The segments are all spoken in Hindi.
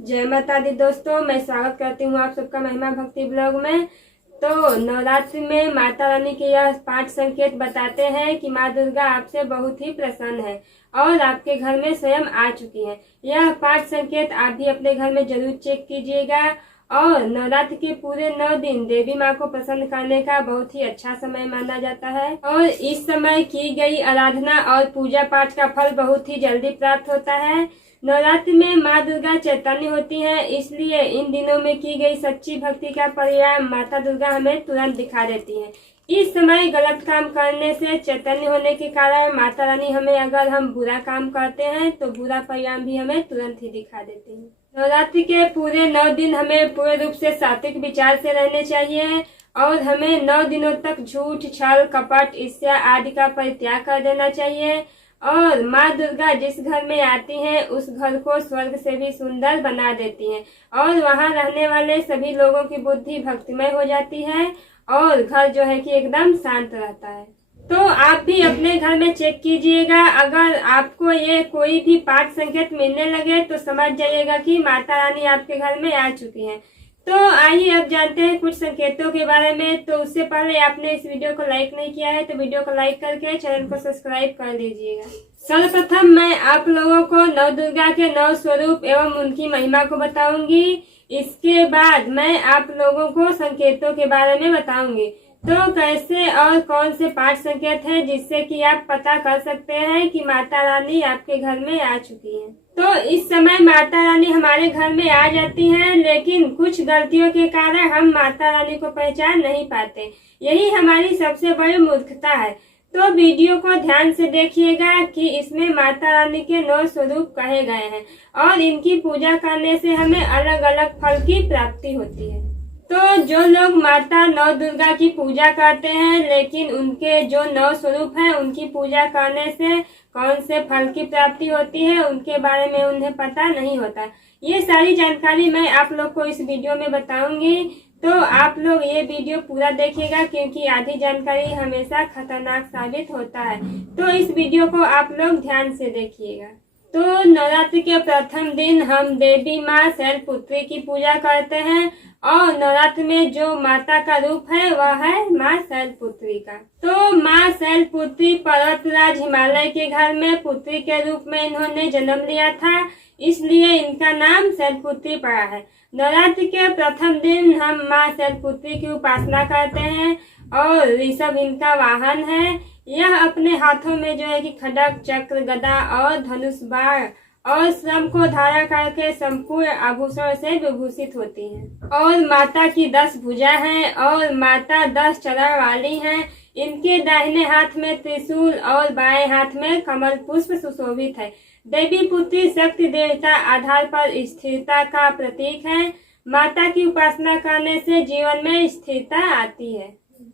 जय माता दी दोस्तों, मैं स्वागत करती हूँ आप सबका महिमा भक्ति ब्लॉग में। तो नवरात्रि में माता रानी के यह 5 संकेत बताते हैं कि माँ दुर्गा आपसे बहुत ही प्रसन्न है और आपके घर में स्वयं आ चुकी हैं। यह 5 संकेत आप भी अपने घर में जरूर चेक कीजिएगा। और नवरात्रि के पूरे 9 दिन देवी माँ को प्रसन्न करने का बहुत ही अच्छा समय माना जाता है और इस समय की गई आराधना और पूजा पाठ का फल बहुत ही जल्दी प्राप्त होता है। नवरात्रि में माँ दुर्गा चैतन्य होती हैं, इसलिए इन दिनों में की गई सच्ची भक्ति का परिणाम माता दुर्गा हमें तुरंत दिखा देती हैं। इस समय गलत काम करने से चैतन्य होने के कारण माता रानी हमें, अगर हम बुरा काम करते हैं तो बुरा परिणाम भी हमें तुरंत ही दिखा देती हैं। नवरात्रि के पूरे 9 दिन हमें पूरे रूप से सात्विक विचार से रहने चाहिए और हमें 9 दिनों तक झूठ, छल, कपट, ईर्ष्या आदि का परित्याग कर देना चाहिए। और माँ दुर्गा जिस घर में आती हैं उस घर को स्वर्ग से भी सुंदर बना देती हैं और वहाँ रहने वाले सभी लोगों की बुद्धि भक्तिमय हो जाती है और घर जो है कि एकदम शांत रहता है। तो आप भी अपने घर में चेक कीजिएगा। अगर आपको ये कोई भी 5 संकेत मिलने लगे तो समझ जाइएगा कि माता रानी आपके घर में आ चुकी हैं। तो आइए अब जानते हैं कुछ संकेतों के बारे में। तो उससे पहले आपने इस वीडियो को लाइक नहीं किया है तो वीडियो को लाइक करके चैनल को सब्सक्राइब कर लीजिएगा। सर्वप्रथम मैं आप लोगों को नव दुर्गा के 9 स्वरूप एवं उनकी महिमा को बताऊंगी। इसके बाद मैं आप लोगों को संकेतों के बारे में बताऊंगी। तो कैसे और कौन से 5 संकेत हैं जिससे कि आप पता कर सकते हैं कि माता रानी आपके घर में आ चुकी हैं। तो इस समय माता रानी हमारे घर में आ जाती हैं, लेकिन कुछ गलतियों के कारण हम माता रानी को पहचान नहीं पाते। यही हमारी सबसे बड़ी मूर्खता है। तो वीडियो को ध्यान से देखिएगा कि इसमें माता रानी के 9 स्वरूप कहे गए हैं और इनकी पूजा करने से हमें अलग अलग फल की प्राप्ति होती है। तो जो लोग माता नौ दुर्गा की पूजा करते हैं लेकिन उनके जो 9 स्वरूप हैं उनकी पूजा करने से कौन से फल की प्राप्ति होती है उनके बारे में उन्हें पता नहीं होता। ये सारी जानकारी मैं आप लोग को इस वीडियो में बताऊंगी। तो आप लोग ये वीडियो पूरा देखिएगा क्योंकि आधी जानकारी हमेशा खतरनाक साबित होता है। तो इस वीडियो को आप लोग ध्यान से देखिएगा। तो नवरात्रि के प्रथम दिन हम देवी माँ शैलपुत्री की पूजा करते हैं और नवरात्रि में जो माता का रूप है वह है माँ शैलपुत्री का। तो माँ शैलपुत्री पर्वतराज हिमालय के घर में पुत्री के रूप में इन्होंने जन्म लिया था, इसलिए इनका नाम शैलपुत्री पड़ा है। नवरात्रि के प्रथम दिन हम माँ शैलपुत्री की उपासना करते हैं और ऋषभ इनका वाहन है। यह अपने हाथों में जो है कि खड्ग, चक्र, गदा और धनुष बाण और श्रम को धारण करके संपूर्ण आभूषण से विभूषित होती हैं। और माता की 10 भुजा हैं और माता 10 चरण वाली हैं। इनके दाहिने हाथ में त्रिशूल और बाएं हाथ में कमल पुष्प सुशोभित है। देवी पुत्री शक्ति देवता आधार पर स्थिरता का प्रतीक है। माता की उपासना करने से जीवन में स्थिरता आती है।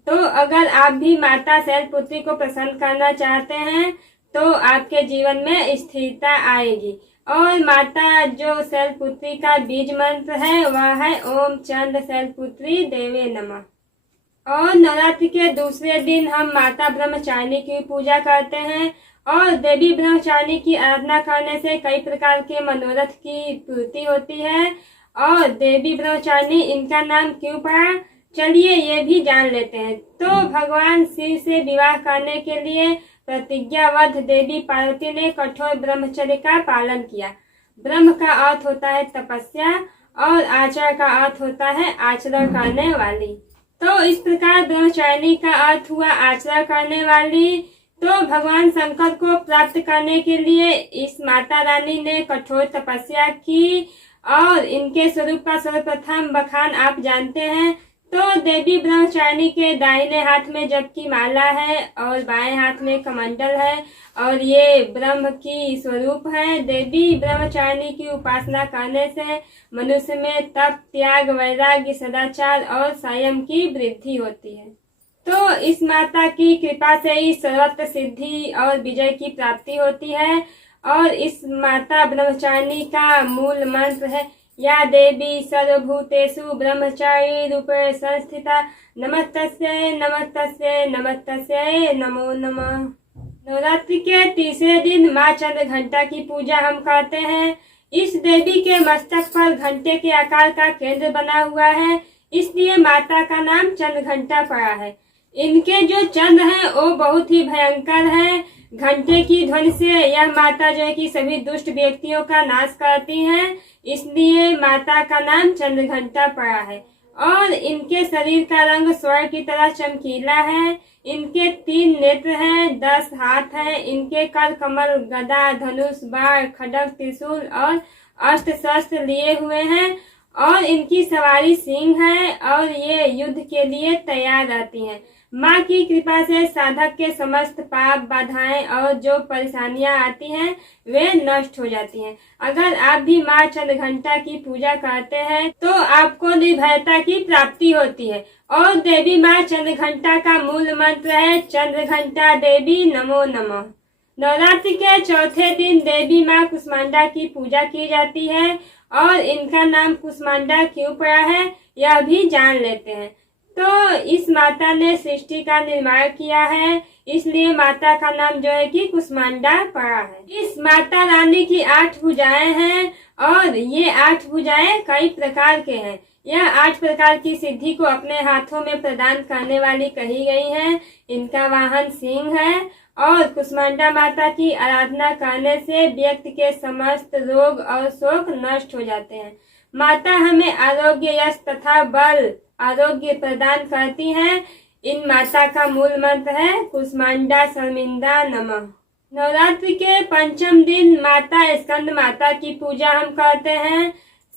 तो अगर आप भी माता शैलपुत्री को प्रसन्न करना चाहते हैं तो आपके जीवन में स्थिरता आएगी। और माता जो शैलपुत्री का बीज मंत्र है वह है ओम चंद्र शैलपुत्री देवे नमः। और नवरात्रि के दूसरे दिन हम माता ब्रह्मचारिणी की पूजा करते हैं और देवी ब्रह्मचारिणी की आराधना करने से कई प्रकार के मनोरथ की पूर्ति होती है। और देवी ब्रह्मचारिणी इनका नाम क्यों पड़ा, चलिए ये भी जान लेते हैं। तो भगवान शिव से विवाह करने के लिए प्रतिज्ञाबद्ध देवी पार्वती ने कठोर ब्रह्मचर्य का पालन किया। ब्रह्म का अर्थ होता है तपस्या और आचरण का अर्थ होता है आचरण करने वाली। तो इस प्रकार ब्रह्मचारिणी का अर्थ हुआ आचरण करने वाली। तो भगवान शंकर को प्राप्त करने के लिए इस माता रानी ने कठोर तपस्या की और इनके स्वरूप का सर्वप्रथम बखान आप जानते हैं। तो देवी ब्रह्मचारिणी के दाहिने हाथ में जप की माला है और बाएं हाथ में कमंडल है और ये ब्रह्म की स्वरूप है। देवी ब्रह्मचारिणी की उपासना करने से मनुष्य में तप, त्याग, वैराग्य, सदाचार और संयम की वृद्धि होती है। तो इस माता की कृपा से ही सर्वत्र सिद्धि और विजय की प्राप्ति होती है। और इस माता ब्रह्मचारिणी का मूल मंत्र है या देवी सर्वभूतेषु ब्रह्मचारी रूपे संस्थिता नमस्तस्यै नमस्तस्यै नमस्तस्यै नमो नमः। नवरात्रि के तीसरे दिन माँ चंद्र घंटा की पूजा हम करते हैं। इस देवी के मस्तक पर घंटे के आकार का केंद्र बना हुआ है, इसलिए माता का नाम चंद्रघंटा पड़ा है। इनके जो चंद्र हैं वो बहुत ही भयंकर हैं। घंटे की ध्वनि से यह माता जो है कि सभी दुष्ट व्यक्तियों का नाश करती हैं, इसलिए माता का नाम चंद्रघंटा पड़ा है। और इनके शरीर का रंग स्वर्ण की तरह चमकीला है। इनके 3 नेत्र हैं, 10 हाथ हैं। इनके कर कमल, गदा, धनुष, बाण, खड्ग, त्रिशूल और अस्त्र शस्त्र लिए हुए हैं और इनकी सवारी सिंह है और ये युद्ध के लिए तैयार रहती हैं। माँ की कृपा से साधक के समस्त पाप, बाधाएं और जो परेशानियां आती हैं वे नष्ट हो जाती हैं। अगर आप भी माँ चंद्रघंटा की पूजा करते हैं तो आपको निर्भयता की प्राप्ति होती है। और देवी माँ चंद्रघंटा का मूल मंत्र है चंद्रघंटा देवी नमो नमः। नवरात्रि के चौथे दिन देवी माँ कुष्मांडा की पूजा की जाती है और इनका नाम कुष्मांडा क्यों पड़ा है यह भी जान लेते हैं। तो इस माता ने सृष्टि का निर्माण किया है, इसलिए माता का नाम जो है कि कुष्मांडा पड़ा है। इस माता रानी की 8 भुजाएं हैं और ये 8 भुजाएं कई प्रकार के हैं। यह 8 प्रकार की सिद्धि को अपने हाथों में प्रदान करने वाली कही गई हैं। इनका वाहन सिंह है और कुष्मांडा माता की आराधना करने से व्यक्ति के समस्त रोग और शोक नष्ट हो जाते हैं। माता हमें आरोग्य, यश तथा बल आरोग्य प्रदान करती हैं। इन माता का मूल मंत्र है कुष्मांडा शर्मिंदा नमः। नवरात्रि के 5वें दिन माता स्कंद माता की पूजा हम करते हैं।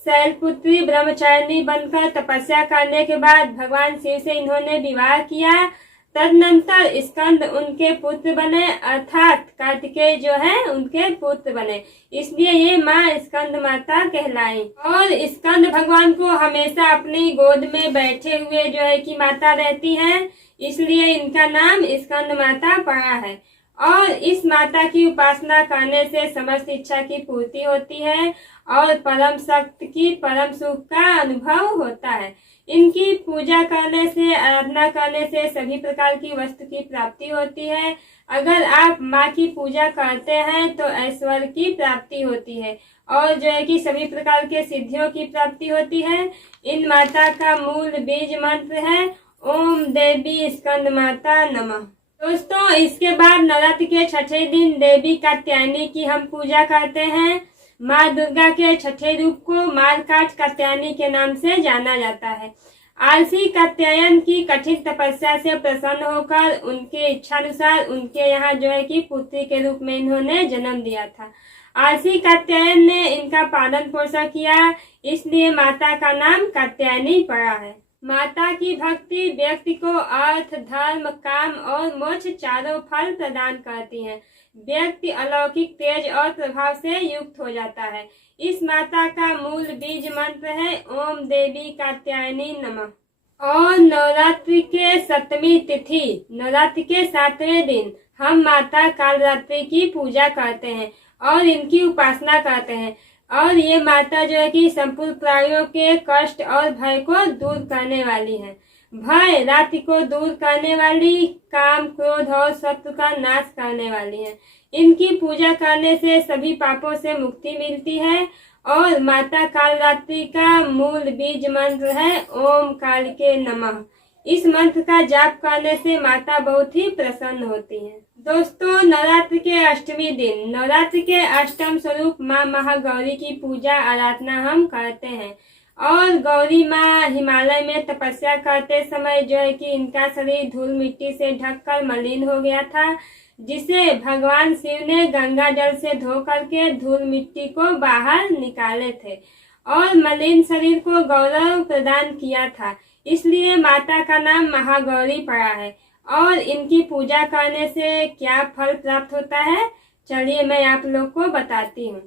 शैलपुत्री ब्रह्मचारिणी बनकर तपस्या करने के बाद भगवान शिव से इन्होंने विवाह किया। तदनंतर स्कंद उनके पुत्र बने, अर्थात कार्तिकेय जो है उनके पुत्र बने, इसलिए ये माँ स्कंद माता कहलाई। और स्कंद भगवान को हमेशा अपनी गोद में बैठे हुए जो है कि माता रहती हैं, इसलिए इनका नाम स्कंद माता पड़ा है। और इस माता की उपासना करने से समस्त इच्छा की पूर्ति होती है और परम शक्ति की परम सुख का अनुभव होता है। इनकी पूजा करने से, आराधना करने से सभी प्रकार की वस्तु की प्राप्ति होती है। अगर आप माँ की पूजा करते हैं तो ऐश्वर्य की प्राप्ति होती है और जो है कि सभी प्रकार के सिद्धियों की प्राप्ति होती है। इन माता का मूल बीज मंत्र है ओम देवी स्कंद माता नमः। दोस्तों, इसके बाद नवरात्रि के 6ठे दिन देवी कात्यायनी की हम पूजा करते हैं। माँ दुर्गा के 6ठे रूप को मारकाट कात्यायनी के नाम से जाना जाता है। आलसी कात्यायन की कठिन तपस्या से प्रसन्न होकर उनके इच्छानुसार उनके यहाँ जो है कि पुत्री के रूप में इन्होंने जन्म दिया था। आलसी कात्यायन ने इनका पालन पोषण किया, इसलिए माता का नाम कात्यायनी पड़ा है। माता की भक्ति व्यक्ति को अर्थ, धर्म, काम और मोक्ष चारों फल प्रदान करती है। व्यक्ति अलौकिक तेज और प्रभाव से युक्त हो जाता है। इस माता का मूल बीज मंत्र है ओम देवी कात्यायनी नमः। और नवरात्रि के 7वीं तिथि, नवरात्रि के 7वें दिन हम माता कालरात्रि की पूजा करते हैं और इनकी उपासना करते हैं। और ये माता जो है कि संपूर्ण प्राणियों के कष्ट और भय को दूर करने वाली है। भय रात्रि को दूर करने वाली, काम, क्रोध और शत्रु का नाश करने वाली है। इनकी पूजा करने से सभी पापों से मुक्ति मिलती है। और माता कालरात्रि का मूल बीज मंत्र है ओम कालिके नमः। इस मंत्र का जाप करने से माता बहुत ही प्रसन्न होती है। दोस्तों, नवरात्रि के 8वें दिन, नवरात्रि के अष्टम स्वरूप माँ महागौरी की पूजा आराधना हम करते हैं। और गौरी माँ हिमालय में तपस्या करते समय जो है कि इनका शरीर धूल मिट्टी से ढककर मलिन हो गया था, जिसे भगवान शिव ने गंगा जल से धो करके धूल मिट्टी को बाहर निकाले थे और मलिन शरीर को गौरव प्रदान किया था। इसलिए माता का नाम महागौरी पड़ा है। और इनकी पूजा करने से क्या फल प्राप्त होता है, चलिए मैं आप लोग को बताती हूँ।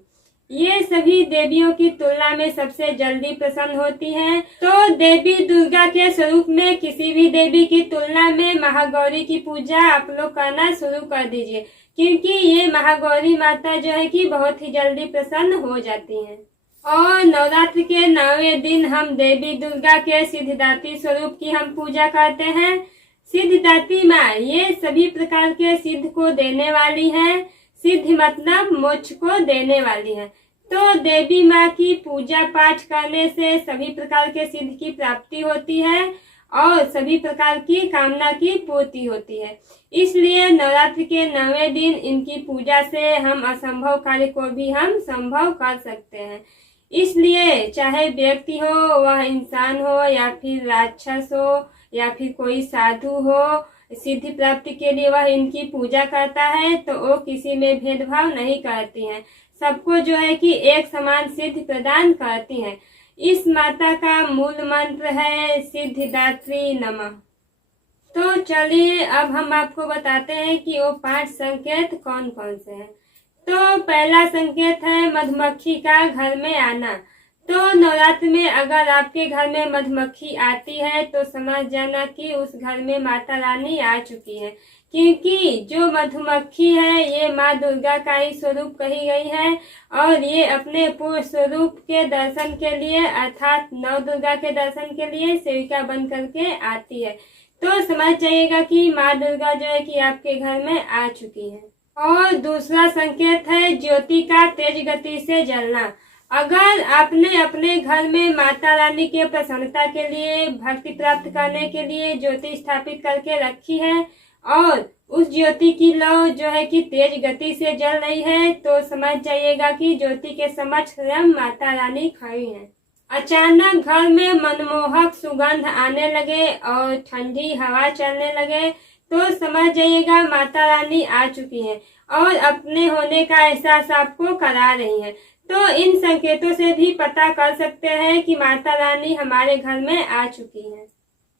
ये सभी देवियों की तुलना में सबसे जल्दी प्रसन्न होती हैं। तो देवी दुर्गा के स्वरूप में किसी भी देवी की तुलना में महागौरी की पूजा आप लोग करना शुरू कर दीजिए, क्योंकि ये महागौरी माता जो है कि बहुत ही जल्दी प्रसन्न हो जाती हैं। और नवरात्रि के 9वें दिन हम देवी दुर्गा के सिद्धिदात्री स्वरूप की हम पूजा करते हैं। सिद्धिदात्री माँ ये सभी प्रकार के सिद्ध को देने वाली है। सिद्धि मतलब मोक्ष को देने वाली है। तो देवी माँ की पूजा पाठ करने से सभी प्रकार के सिद्ध की प्राप्ति होती है और सभी प्रकार की कामना की पूर्ति होती है। इसलिए नवरात्रि के 9वें दिन इनकी पूजा से हम असंभव कार्य को भी हम संभव कर सकते हैं। इसलिए चाहे व्यक्ति हो, वह इंसान हो या फिर राक्षस हो या फिर कोई साधु हो, सिद्धि प्राप्ति के लिए वह इनकी पूजा करता है तो वो किसी में भेदभाव नहीं करती हैं, सबको जो है कि एक समान सिद्धि प्रदान करती हैं। इस माता का मूल मंत्र है सिद्धिदात्री नमः। तो चलिए अब हम आपको बताते हैं कि वो 5 संकेत कौन कौन से हैं। तो पहला संकेत है मधुमक्खी का घर में आना। तो नवरात्र में अगर आपके घर में मधुमक्खी आती है तो समझ जाना कि उस घर में माता रानी आ चुकी है, क्योंकि जो मधुमक्खी है ये माँ दुर्गा का ही स्वरूप कही गई है और ये अपने पूर्ण स्वरूप के दर्शन के लिए अर्थात नव दुर्गा के दर्शन के लिए सेविका बन करके आती है। तो समझ जाइएगा कि माँ दुर्गा जो है कि आपके घर में आ चुकी है। और दूसरा संकेत है ज्योति का तेज गति से जलना। अगर आपने अपने घर में माता रानी के प्रसन्नता के लिए, भक्ति प्राप्त करने के लिए ज्योति स्थापित करके रखी है और उस ज्योति की लौ जो है कि तेज गति से जल रही है तो समझ जाइएगा कि ज्योति के समक्ष स्वयं माता रानी खड़ी हैं। अचानक घर में मनमोहक सुगंध आने लगे और ठंडी हवा चलने लगे तो समझ जाइएगा माता रानी आ चुकी हैं और अपने होने का एहसास आपको करा रही हैं। तो इन संकेतों से भी पता कर सकते हैं कि माता रानी हमारे घर में आ चुकी हैं।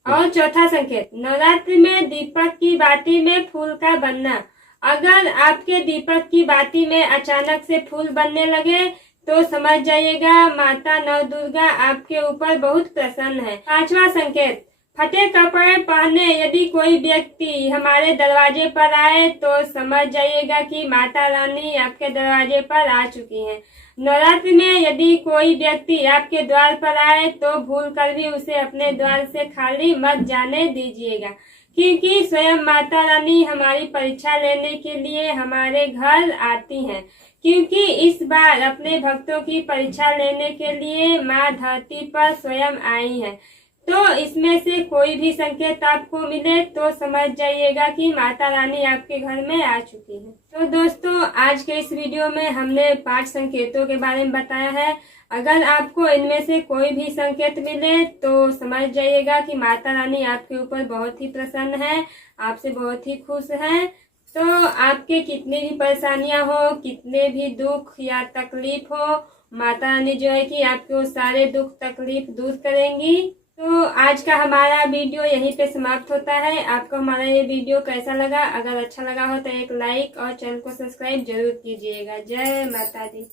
और चौथा संकेत, नवरात्रि में दीपक की बाती में फूल का बनना। अगर आपके दीपक की बाती में अचानक से फूल बनने लगे तो समझ जाइएगा माता नव दुर्गा आपके ऊपर बहुत प्रसन्न है। 5वां संकेत, फटे कपड़े पहने यदि कोई व्यक्ति हमारे दरवाजे पर आए तो समझ जाइएगा कि माता रानी आपके दरवाजे पर आ चुकी हैं। नवरात्रि में यदि कोई व्यक्ति आपके द्वार पर आए तो भूल कर भी उसे अपने द्वार से खाली मत जाने दीजिएगा, क्योंकि स्वयं माता रानी हमारी परीक्षा लेने के लिए हमारे घर आती हैं। क्योंकि इस बार अपने भक्तों की परीक्षा लेने के लिए माँ धरती पर स्वयं आई है। तो इसमें से कोई भी संकेत आपको मिले तो समझ जाइएगा कि माता रानी आपके घर में आ चुकी है। तो दोस्तों आज के इस वीडियो में हमने 5 संकेतों के बारे में बताया है। अगर आपको इनमें से कोई भी संकेत मिले तो समझ जाइएगा कि माता रानी आपके ऊपर बहुत ही प्रसन्न है, आपसे बहुत ही खुश है। तो आपके कितनी भी परेशानियां हो, कितने भी दुख या तकलीफ हो, माता रानी जो है कि आपके वो सारे दुख तकलीफ दूर करेंगी। तो आज का हमारा वीडियो यहीं पे समाप्त होता है। आपको हमारा ये वीडियो कैसा लगा? अगर अच्छा लगा हो तो एक लाइक और चैनल को सब्सक्राइब जरूर कीजिएगा। जय माता दी।